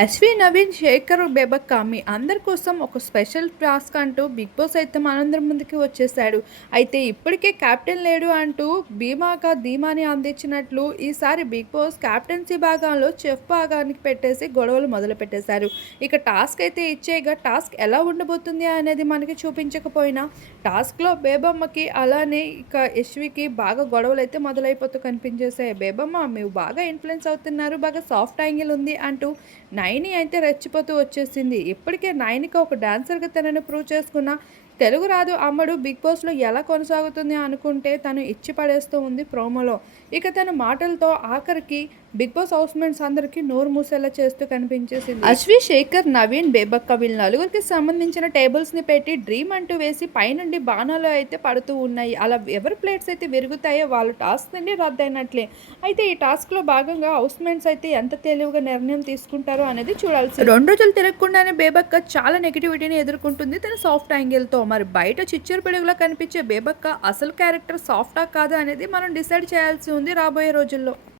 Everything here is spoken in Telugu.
ఎస్వి నవీన్, శేఖర్, బేబక్క మీ అందరి కోసం ఒక స్పెషల్ టాస్క్ అంటూ బిగ్ బాస్ అయితే మనందరి ముందుకి వచ్చేసాడు. అయితే ఇప్పటికే కెప్టెన్ లేడు అంటూ ధీమాని అందించినట్లు ఈసారి బిగ్ బాస్ కెప్టెన్సీ భాగంలో చెఫ్ భాగానికి పెట్టేసి గొడవలు మొదలు పెట్టేశారు. ఇక టాస్క్ అయితే ఇచ్చేయగా టాస్క్ ఎలా ఉండబోతుంది అనేది మనకి చూపించకపోయినా టాస్క్లో బేబమ్మకి అలానే ఇక యశ్వికి బాగా గొడవలు అయితే మొదలైపోతూ కనిపించేసాయి. బేబమ్మ మీరు బాగా ఇన్ఫ్లుయెన్స్ అవుతున్నారు, బాగా సాఫ్ట్ యాంగిల్ ఉంది అంటూ నైని అయితే రెచ్చిపోతూ వచ్చేసింది. ఇప్పటికే నైనికి ఒక డాన్సర్గా తనని ప్రూవ్ చేసుకున్న తెలుగు రాదు అమ్మడు బిగ్ బాస్లో ఎలా కొనసాగుతుంది అనుకుంటే తను ఇచ్చి పడేస్తూ ఉంది ప్రోమోలో. ఇక తన మాటలతో ఆఖరికి బిగ్ బాస్ హౌస్మేట్స్ అందరికీ నోరు మూసేలా చేస్తూ కనిపించేసింది. అశ్వి, శేఖర్, నవీన్, బేబక్క వీళ్ళ నలుగురికి సంబంధించిన టేబుల్స్ని పెట్టి డ్రీమ్ అంటూ వేసి పైనుండి బాణాలు అయితే పడుతూ ఉన్నాయి. అలా ఎవరి ప్లేట్స్ అయితే విరుగుతాయో వాళ్ళు టాస్క్ నుండి రద్దయినట్లే. అయితే ఈ టాస్క్లో భాగంగా హౌస్మేట్స్ అయితే ఎంత తెలివిగా నిర్ణయం తీసుకుంటారో అనేది చూడాల్సి. 2 రోజులు తిరగకుండానే బేబక్క చాలా నెగిటివిటీని ఎదుర్కొంటుంది తన సాఫ్ట్ యాంగిల్తో. మరి బయట చిచ్చురు పిడుగులా కనిపించే బేబక్క అసలు క్యారెక్టర్ సాఫ్టా కాదా అనేది మనం డిసైడ్ చేయాల్సి ఉంది రాబోయే రోజుల్లో.